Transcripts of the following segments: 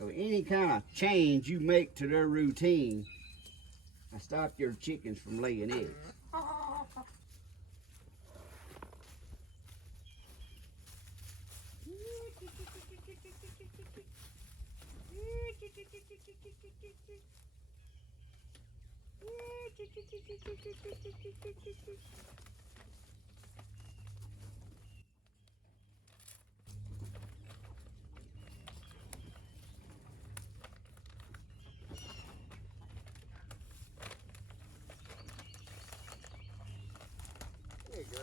So any kind of change you make to their routine, I stop your chickens from laying eggs. There you go.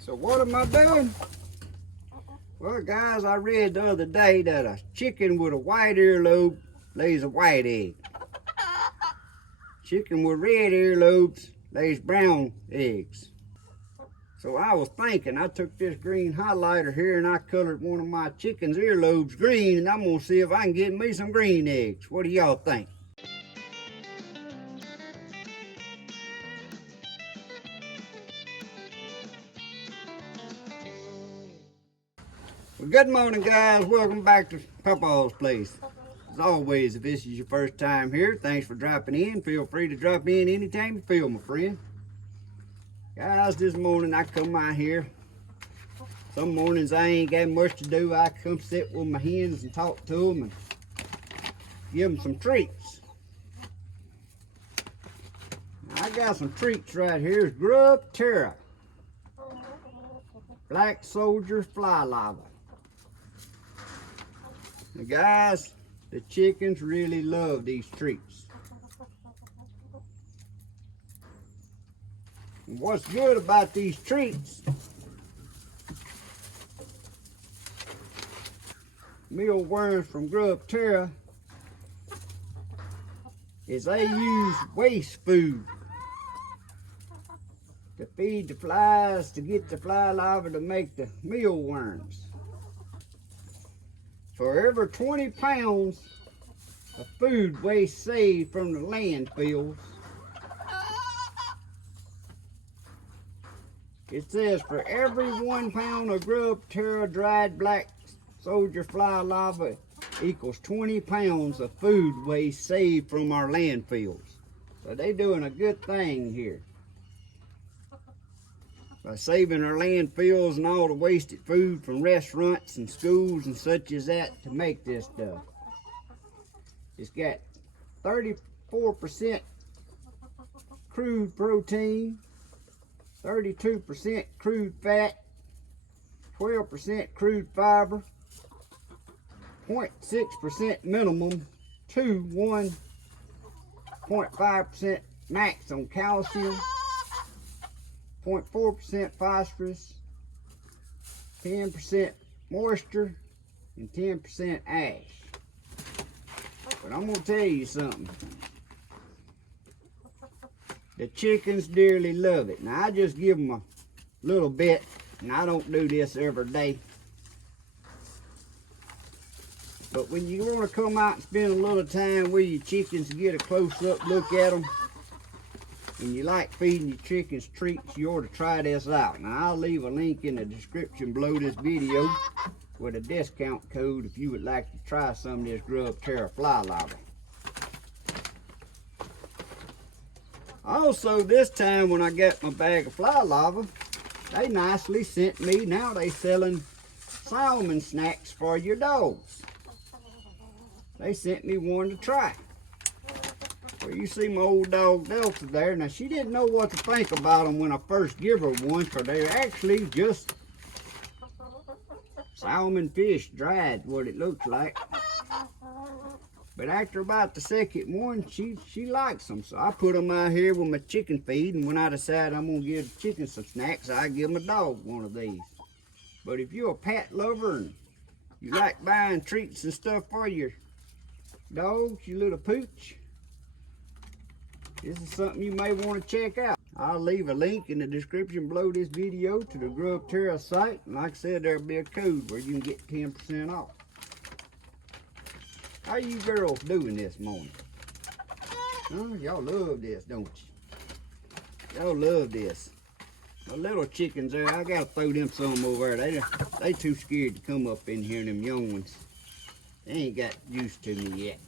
So what am I doing? Well, guys, I read the other day that a chicken with a white earlobe lays a white egg. Chicken with red earlobes lays brown eggs. So I was thinking, I took this green highlighter here and I colored one of my chicken's earlobes green, and I'm gonna see if I can get me some green eggs. What do y'all think? Well, good morning, guys. Welcome back to Papaw's place. As always, if this is your first time here, thanks for dropping in. Feel free to drop in anytime you feel, my friend. Guys, this morning I come out here. Some mornings I ain't got much to do. I come sit with my hens and talk to them and give them some treats. I got some treats right here. It's Grub Terra, Black Soldier Fly Larvae. Now guys, the chickens really love these treats. And what's good about these treats, mealworms from Grub Terra, is they use waste food to feed the flies, to get the fly larvae to make the mealworms. For every 20 pounds of food waste saved from the landfills, it says for every 1 pound of Grub Terra dried black soldier fly larvae equals 20 pounds of food waste saved from our landfills. So they're doing a good thing here by saving our landfills and all the wasted food from restaurants and schools and such as that to make this stuff. It's got 34% crude protein, 32% crude fat, 12% crude fiber, 0.6% minimum to 1.5% max on calcium, 0.4% phosphorus, 10% moisture, and 10% ash. But I'm gonna tell you something. The chickens dearly love it. Now I just give them a little bit, and I don't do this every day. But when you want to come out and spend a little time with your chickens and get a close-up look at them, and you like feeding your chickens treats, you ought to try this out. Now I'll leave a link in the description below this video with a discount code if you would like to try some of this Grub Terra fly larvae. Also, this time when I got my bag of fly larvae, they nicely sent me, now they selling salmon snacks for your dogs. They sent me one to try. Well, you see my old dog Delta there. Now, she didn't know what to think about them when I first give her one, because they're actually just salmon fish dried, what it looks like. But after about the second one, she likes them. So I put them out here with my chicken feed, and when I decide I'm going to give the chicken some snacks, I give my dog one of these. But if you're a pet lover and you like buying treats and stuff for your dogs, you little pooch, this is something you may want to check out. I'll leave a link in the description below this video to the Grub Terra site. And like I said, there'll be a code where you can get 10% off. How you girls doing this morning? Huh? Y'all love this, don't you? Y'all love this. The little chickens there, I gotta throw them some over there. They too scared to come up in here, them young ones. They ain't got used to me yet.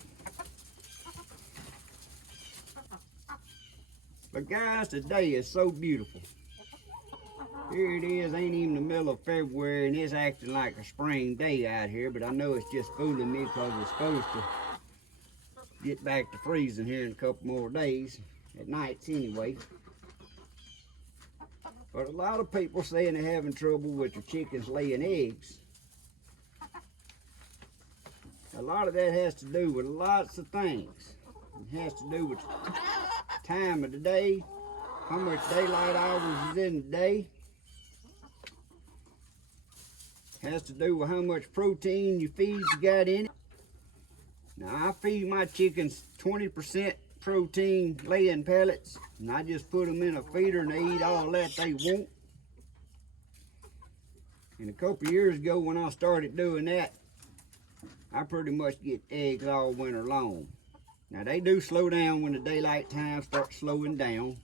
But guys, today is so beautiful. Here it is, ain't even the middle of February, and it's acting like a spring day out here, but I know it's just fooling me because it's supposed to get back to freezing here in a couple more days, at nights anyway. But a lot of people saying they're having trouble with their chickens laying eggs. A lot of that has to do with lots of things. It has to do with time of the day, how much daylight hours is in the day. Has to do with how much protein your feeds you got in it. Now I feed my chickens 20% protein laying pellets, and I just put them in a feeder and they eat all that they want. And a couple years ago when I started doing that, I pretty much get eggs all winter long. Now they do slow down when the daylight time starts slowing down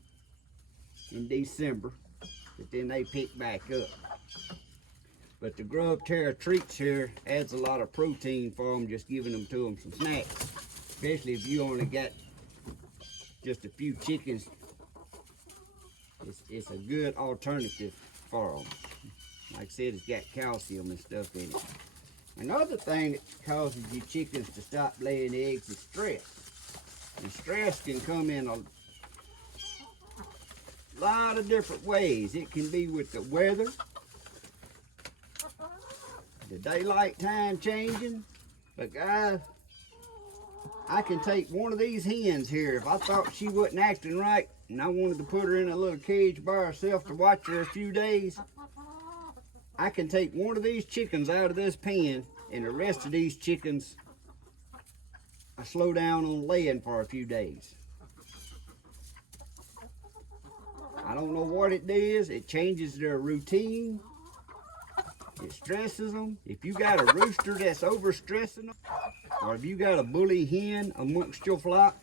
in December, but then they pick back up. But the Grub Terra treats here adds a lot of protein for them, just giving them to them some snacks. Especially if you only got just a few chickens, it's a good alternative for them. Like I said, it's got calcium and stuff in it. Another thing that causes your chickens to stop laying eggs is stress. And stress can come in a lot of different ways. It can be with the weather, the daylight time changing. But guys, I can take one of these hens here. If I thought she wasn't acting right and I wanted to put her in a little cage by herself to watch her a few days, I can take one of these chickens out of this pen, and the rest of these chickens I slow down on laying for a few days. I don't know what it does. It changes their routine. It stresses them. If you got a rooster that's overstressing them, or if you got a bully hen amongst your flock,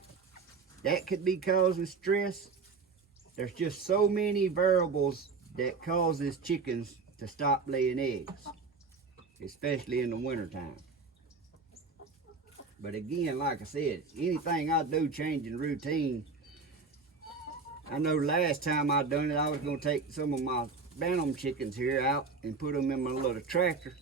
that could be causing stress. There's just so many variables that causes chickens to stop laying eggs, especially in the wintertime. But again, like I said, anything I do changing routine. I know last time I done it, I was going to take some of my bantam chickens here out and put them in my little tractor,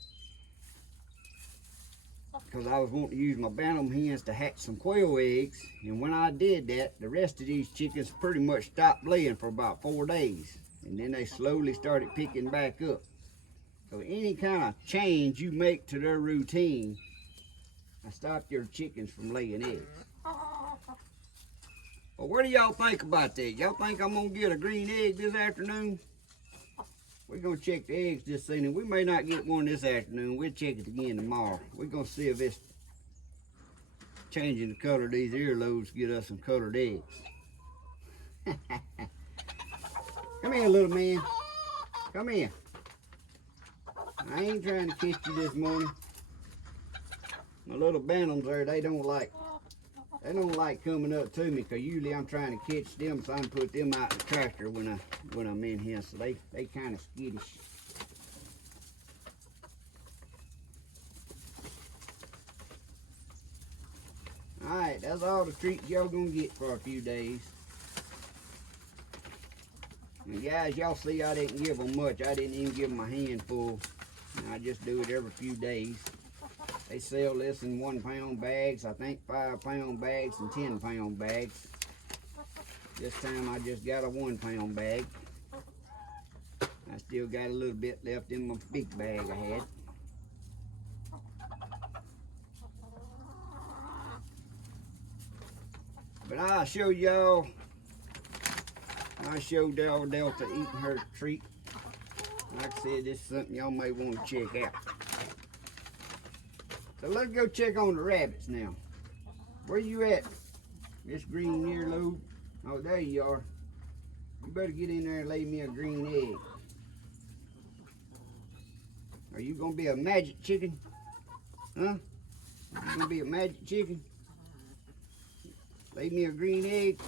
because I was wanting to use my bantam hens to hatch some quail eggs. And when I did that, the rest of these chickens pretty much stopped laying for about 4 days, and then they slowly started picking back up. So any kind of change you make to their routine, I stop your chickens from laying eggs. Well, what do y'all think about that? Y'all think I'm gonna get a green egg this afternoon? We're gonna check the eggs this evening. We may not get one this afternoon. We'll check it again tomorrow. We're gonna see if it's changing the color of these earlobes to get us some colored eggs. Come here, little man. Come here. I ain't trying to catch you this morning. My little bantams there, they don't like coming up to me, because usually I'm trying to catch them so I can put them out in the tractor when I'm in here. So they kind of skittish. Alright, that's all the treats y'all gonna get for a few days. And guys, y'all see I didn't give them much. I didn't even give them a handful. I just do it every few days. They sell this in 1 pound bags, I think 5 pound bags and 10 pound bags. This time I just got a 1 pound bag. I still got a little bit left in my big bag I had. But I'll show y'all. I showed y'all Delta eating her treat. Like I said, this is something y'all may want to check out. So let's go check on the rabbits now. Where you at, Miss Green Earlobe? Oh, there you are. You better get in there and lay me a green egg. Are you gonna be a magic chicken? Huh? You gonna be a magic chicken? Lay me a green egg.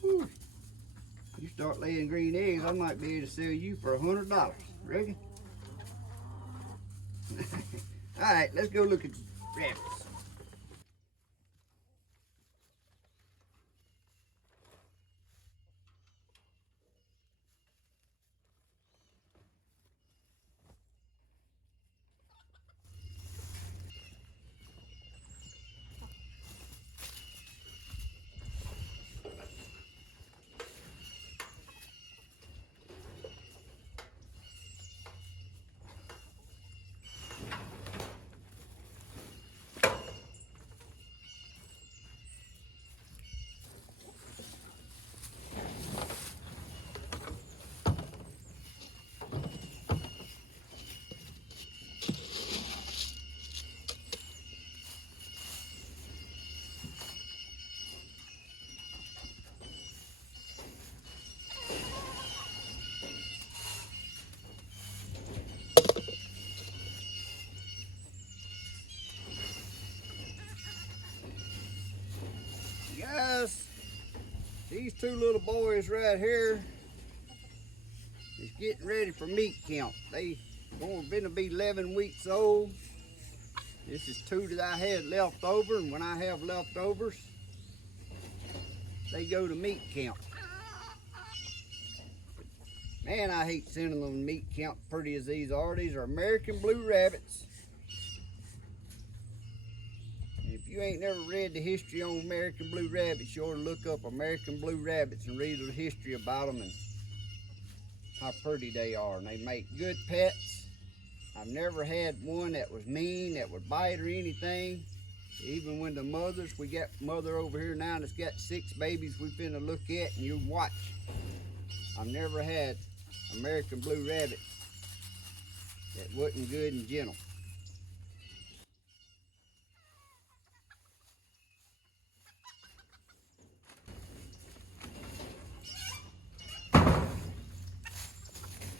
Whew. You start laying green eggs, I might be able to sell you for $100. Reckon? Alright, let's go look at the rabbits. Guys, these 2 little boys right here is getting ready for meat count. They going to be 11 weeks old. This is 2 that I had left over, and when I have leftovers, they go to meat count. Man, I hate sending them to meat count pretty as these are. These are American blue rabbits. If you ain't never read the history on American blue rabbits, you ought to look up American blue rabbits and read the history about them and how pretty they are. And they make good pets. I've never had one that was mean, that would bite or anything. Even when the mothers, we got mother over here now that's got 6 babies we finna look at and you watch. I've never had American blue rabbit that wasn't good and gentle.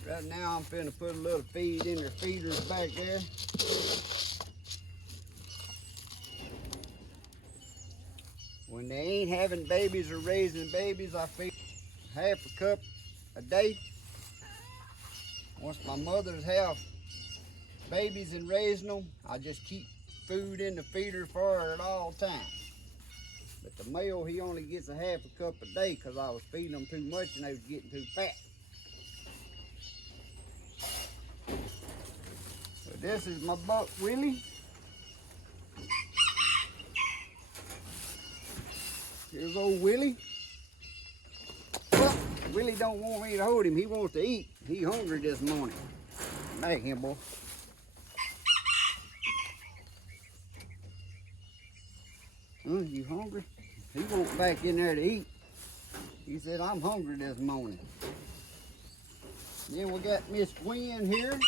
Right now I'm finna put a little feed in their feeders back there. When they ain't having babies or raising babies, I feed half a cup a day. Once my mothers have babies and raising them, I just keep food in the feeder for her at all times. But the male, he only gets a half a cup a day because I was feeding them too much and they was getting too fat. So this is my buck Willie. Here's old Willie. Well, Willie don't want me to hold him. He wants to eat. He hungry this morning. Back here, boy. You hungry? He went back in there to eat. He said, I'm hungry this morning. Then we got Miss Gwen here.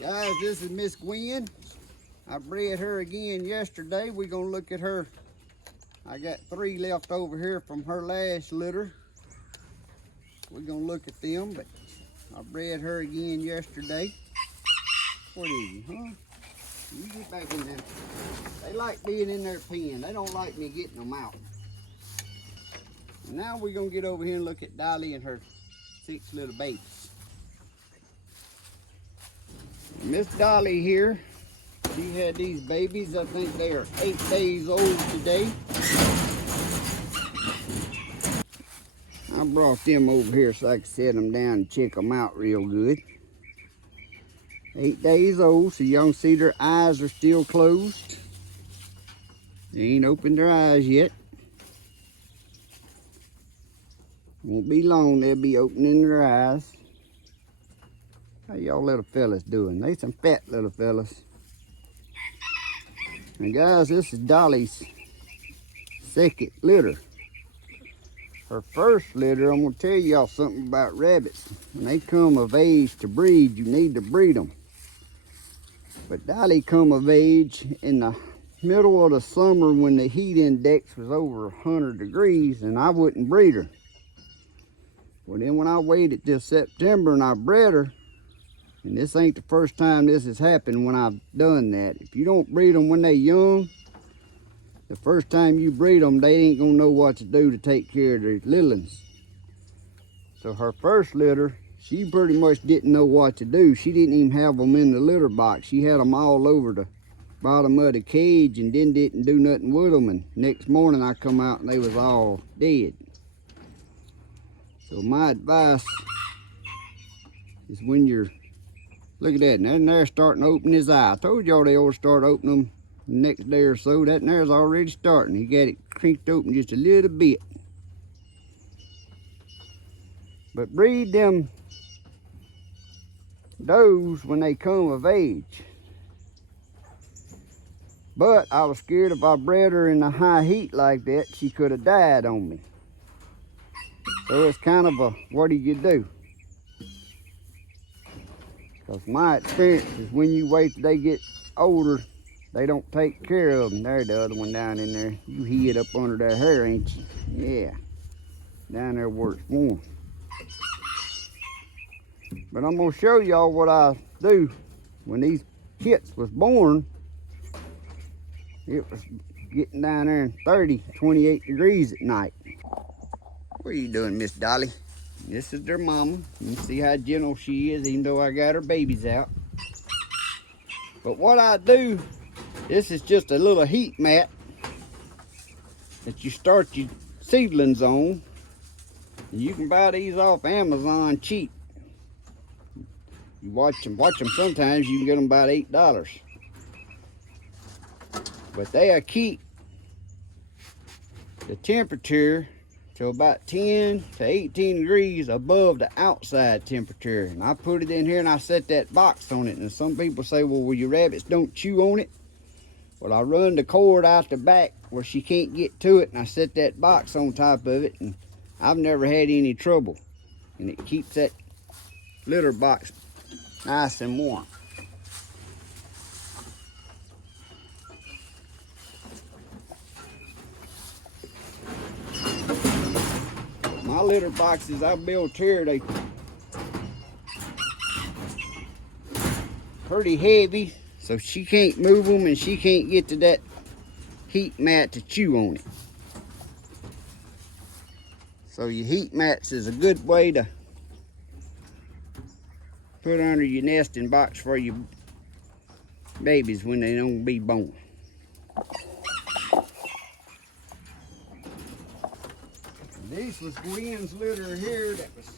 Guys, this is Miss Gwen. I bred her again yesterday. We're gonna look at her. I got 3 left over here from her last litter. We're gonna look at them, but I bred her again yesterday. What is you, huh? You get back in there. They like being in their pen. They don't like me getting them out. Now we're gonna get over here and look at Dolly and her 6 little babies. Miss Dolly here, she had these babies. I think they are 8 days old today. I brought them over here so I could set them down and check them out real good. 8 days old, so y'all can see their eyes are still closed. They ain't opened their eyes yet. Won't be long, they'll be opening their eyes. How y'all little fellas doing? They some fat little fellas. And guys, this is Dolly's second litter. Her first litter, I'm gonna tell y'all something about rabbits. When they come of age to breed, you need to breed them. But Dolly come of age in the middle of the summer when the heat index was over 100 degrees, and I wouldn't breed her. Well, then when I waited till September and I bred her, and this ain't the first time this has happened when I've done that. If you don't breed them when they're young, the first time you breed them, they ain't gonna know what to do to take care of their little ones. So her first litter, she pretty much didn't know what to do. She didn't even have them in the litter box. She had them all over the bottom of the cage and then didn't do nothing with them. And next morning I come out and they was all dead. So my advice is when you're, look at that, and they're starting to open his eye. I told y'all they ought to start opening them the next day or so. That there's already starting. He got it crinked open just a little bit. But breed them does when they come of age. But I was scared if I bred her in the high heat like that, she could have died on me. So it's kind of a, what do? Because my experience is when you wait till they get older, they don't take care of them. There's the other one down in there. You hid up under that hair, ain't you? Yeah. Down there where it's warm. But I'm going to show y'all what I do when these kits was born. It was getting down there in 30, 28 degrees at night. What are you doing, Miss Dolly? This is their mama. You can see how gentle she is, even though I got her babies out. But what I do, this is just a little heat mat that you start your seedlings on. And you can buy these off Amazon cheap. You watch them sometimes, you can get them about $8. But they'll keep the temperature to about 10 to 18 degrees above the outside temperature. And I put it in here and I set that box on it. And some people say, well, your rabbits don't chew on it. Well, I run the cord out the back where she can't get to it, and I set that box on top of it, and I've never had any trouble. And it keeps that litter box nice and warm. My litter boxes I built here, they pretty heavy, so she can't move them and she can't get to that heat mat to chew on it. So your heat mats is a good way to put under your nesting box for your babies when they don't be born. This was Gwen's litter here that was,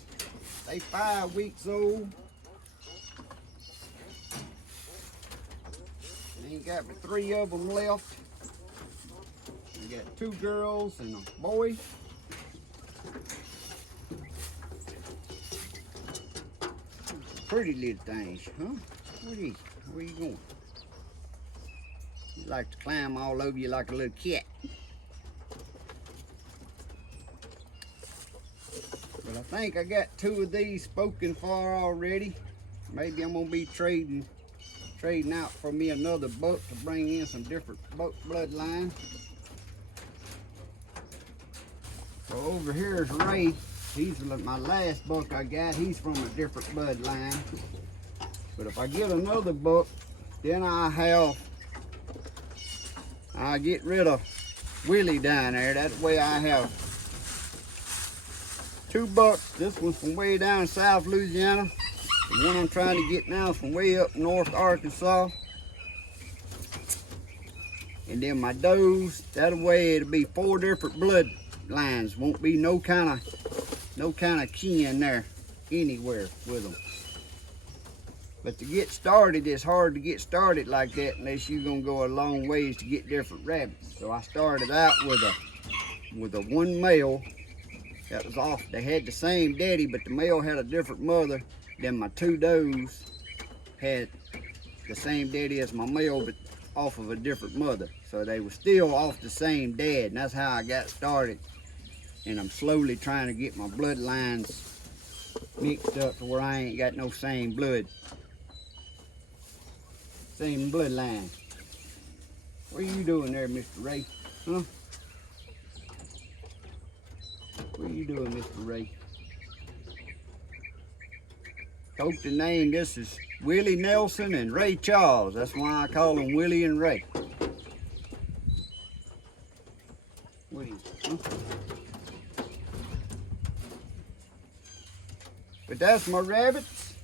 they 5 weeks old. Ain't got but 3 of them left. We got 2 girls and a boy. Pretty little things, huh? What is it? Where you going? You like to climb all over you like a little cat. But I think I got 2 of these spoken for already. Maybe I'm gonna be trading out for me another buck to bring in some different buck bloodlines. So over here is Ray. He's my last buck I got. He's from a different bloodline. But if I get another buck, then I get rid of Willie down there. That way I have 2 bucks. This one's from way down in South Louisiana. The one I'm trying to get now is from way up north Arkansas. And then my does, that way it'll be 4 different bloodlines. Won't be no kind of no kind of kin there anywhere with them. But to get started, it's hard to get started like that unless you're gonna go a long ways to get different rabbits. So I started out with a one male that was off. They had the same daddy, but the male had a different mother. Then my two does had the same daddy as my male, but off of a different mother. So they were still off the same dad, and that's how I got started. And I'm slowly trying to get my bloodlines mixed up to where I ain't got no same bloodline. What are you doing there, Mr. Ray? Huh? What are you doing, Mr. Ray? Told the name, this is Willie Nelson and Ray Charles. That's why I call them Willie and Ray. What are you, huh? But that's my rabbits.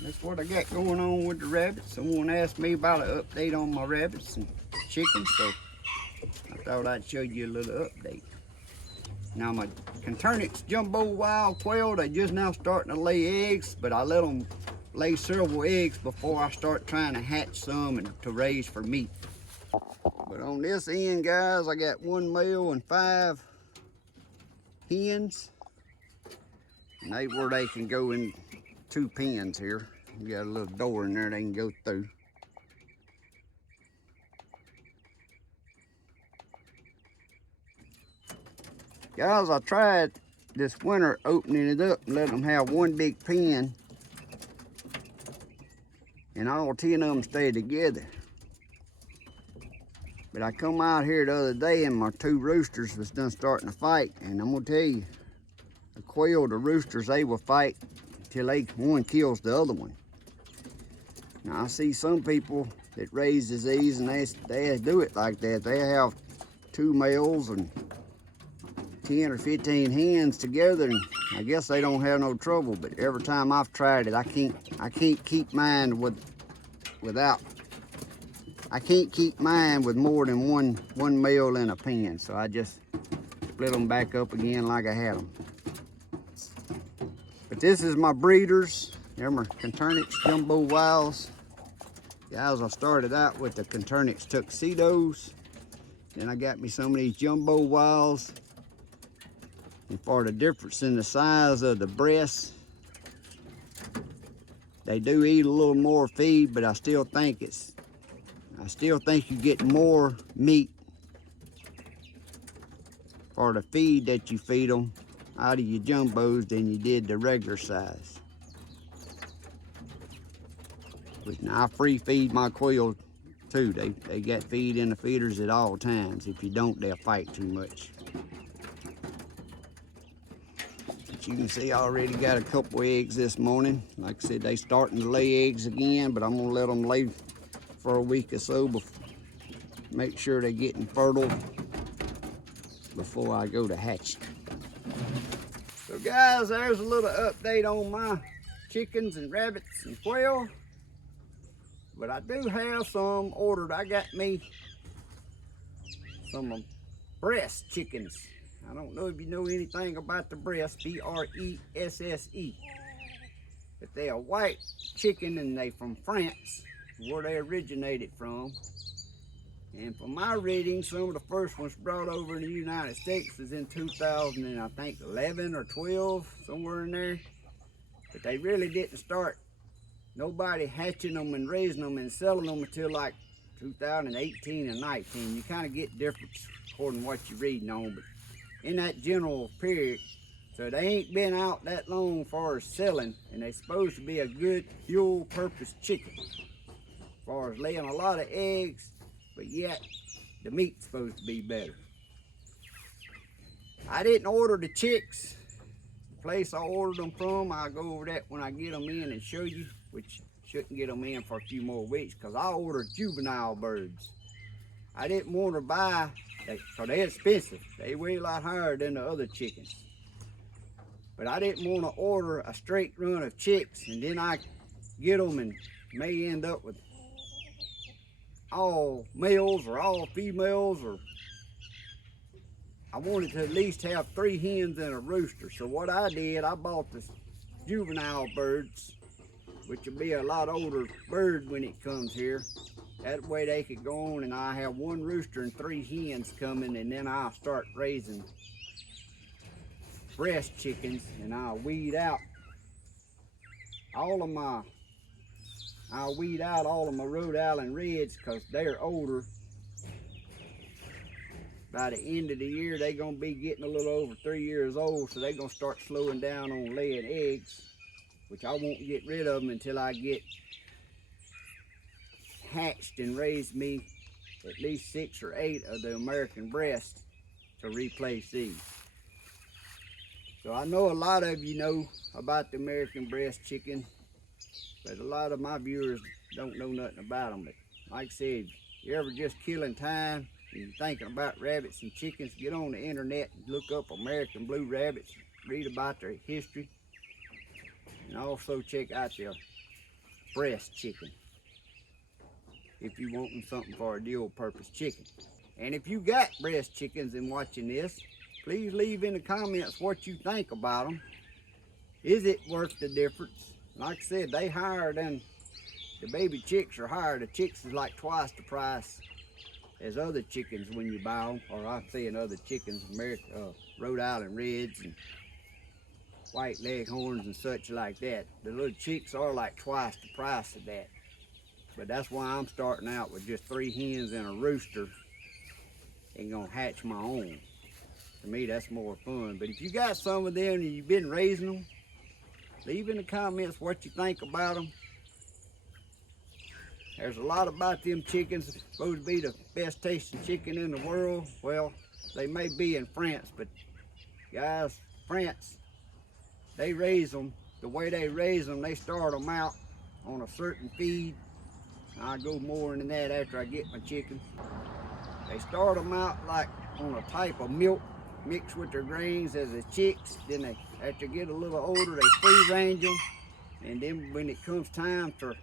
That's what I got going on with the rabbits. Someone asked me about an update on my rabbits and chickens, so I thought I'd show you a little update. Now my Coturnix jumbo wild quail, they just now starting to lay eggs, but I let them lay several eggs before I start trying to hatch some and to raise for meat. But on this end, guys, I got one male and 5 hens. And they where they can go in 2 pens here. You got a little door in there they can go through. Guys, I tried this winter opening it up and letting them have one big pen, and all 10 of them stayed together. But I come out here the other day and my 2 roosters was done starting to fight, and I'm gonna tell you, the quail, the roosters, they will fight till one kills the other one. Now I see some people that raise these and they do it like that. They have 2 males and 10 or 15 hens together, and I guess they don't have no trouble. But every time I've tried it, I can't keep mine with more than one male in a pen. So I just split them back up again like I had them. But this is my breeders. They're my Coturnix jumbo wilds. Guys, I started out with the Coturnix tuxedos. Then I got me some of these jumbo wilds. And for the difference in the size of the breasts, they do eat a little more feed, but I still think you get more meat for the feed that you feed them out of your jumbos than you did the regular size. But now I free feed my quail too. They got feed in the feeders at all times. If you don't, they'll fight too much. But you can see I already got a couple eggs this morning. Like I said, they starting to lay eggs again, but I'm gonna let them lay for a week or so before, make sure they're getting fertile before I go to hatch. So guys, there's a little update on my chickens and rabbits and quail. But I do have some ordered. I got me some Bresse chickens. I don't know if you know anything about the Bresse, B-R-E-S-S-E. But they are white chicken and they from France, where they originated from. And from my reading, some of the first ones brought over in the United States was in 2011 or 12, somewhere in there. But they really didn't start nobody hatching them and raising them and selling them until like 2018 and 19. You kind of get difference according to what you're reading on, but in that general period. So they ain't been out that long for selling, and they supposed to be a good fuel purpose chicken. As far as laying a lot of eggs, but yet the meat's supposed to be better. I didn't order the chicks. The place I ordered them from, I'll go over that when I get them in and show you, which shouldn't get them in for a few more weeks, because I ordered juvenile birds. I didn't want to buy, because they're expensive. They weigh a lot higher than the other chickens. But I didn't want to order a straight run of chicks and then I get them and may end up with all males or all females or I wanted to at least have 3 hens and a rooster. So what I did, I bought the juvenile birds, which will be a lot older bird when it comes here. That way they could go on, and I have 1 rooster and 3 hens coming, and then I'll start raising Bresse chickens, and I'll weed out all of my Rhode Island Reds because they're older. By the end of the year, they're gonna be getting a little over 3 years old, so they're gonna start slowing down on laying eggs, which I won't get rid of them until I get hatched and raised me at least 6 or 8 of the American Bresse to replace these. So I know a lot of you know about the American Bresse chicken, but a lot of my viewers don't know nothing about them. But like I said, you're ever just killing time and you're thinking about rabbits and chickens, get on the internet and look up American blue rabbits, read about their history, and also check out the Bresse chicken if you wanting something for a dual purpose chicken. And if you got Bresse chickens and watching this, please leave in the comments what you think about them. Is it worth the difference? Like I said, they higher than the baby chicks are higher. The chicks is like twice the price as other chickens when you buy them, or I'm saying other chickens, Rhode Island Reds and white leghorns and such like that. The little chicks are like twice the price of that. But that's why I'm starting out with just 3 hens and a rooster and gonna hatch my own. To me, that's more fun. But if you got some of them and you've been raising them, leave in the comments what you think about them. There's a lot about them chickens. It's supposed to be the best tasting chicken in the world. Well, they may be in France, but guys, France, they raise them. The way they raise them, they start them out on a certain feed. I'll go more into that after I get my chickens. They start them out like on a type of milk mixed with their grains as the chicks. Then they, after they get a little older, they free range them. And then when it comes time for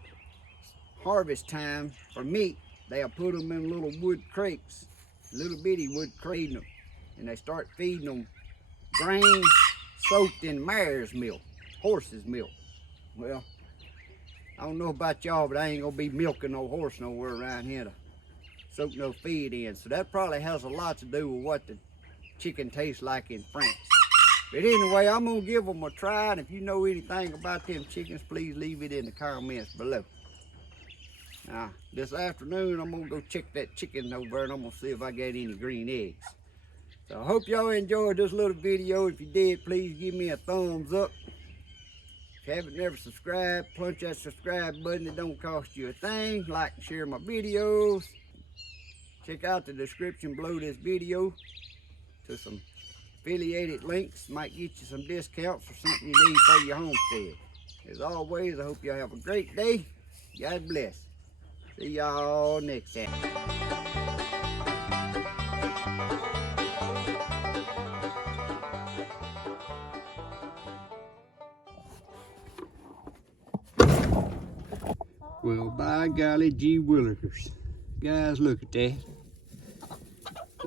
harvest time for meat, they'll put them in little wood crates, little bitty wood crates, and they start feeding them grain soaked in mare's milk, horse's milk. Well, I don't know about y'all, but I ain't gonna be milking no horse nowhere around here to soak no feed in. So that probably has a lot to do with what the chicken tastes like in France. But anyway, I'm gonna give them a try, and if you know anything about them chickens, please leave it in the comments below. Now, this afternoon, I'm gonna go check that chicken over, and I'm gonna see if I got any green eggs. So I hope y'all enjoyed this little video. If you did, please give me a thumbs up. If you haven't never subscribed, punch that subscribe button. It don't cost you a thing. Like and share my videos. Check out the description below this video to some affiliated links. Might get you some discounts or something you need for your homestead. As always, I hope y'all have a great day. God bless. See y'all next time. Well, by golly gee willikers. Guys, look at that.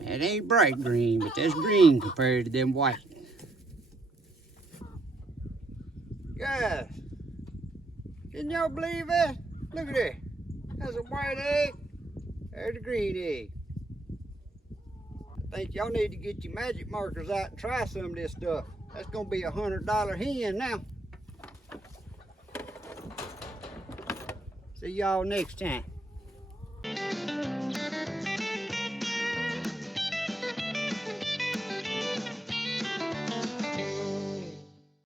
That ain't bright green, but that's green compared to them white. Guys, can y'all believe that? Look at that. That's a white egg. There's a green egg. I think y'all need to get your magic markers out and try some of this stuff. That's gonna be $100 hen now. See y'all next time.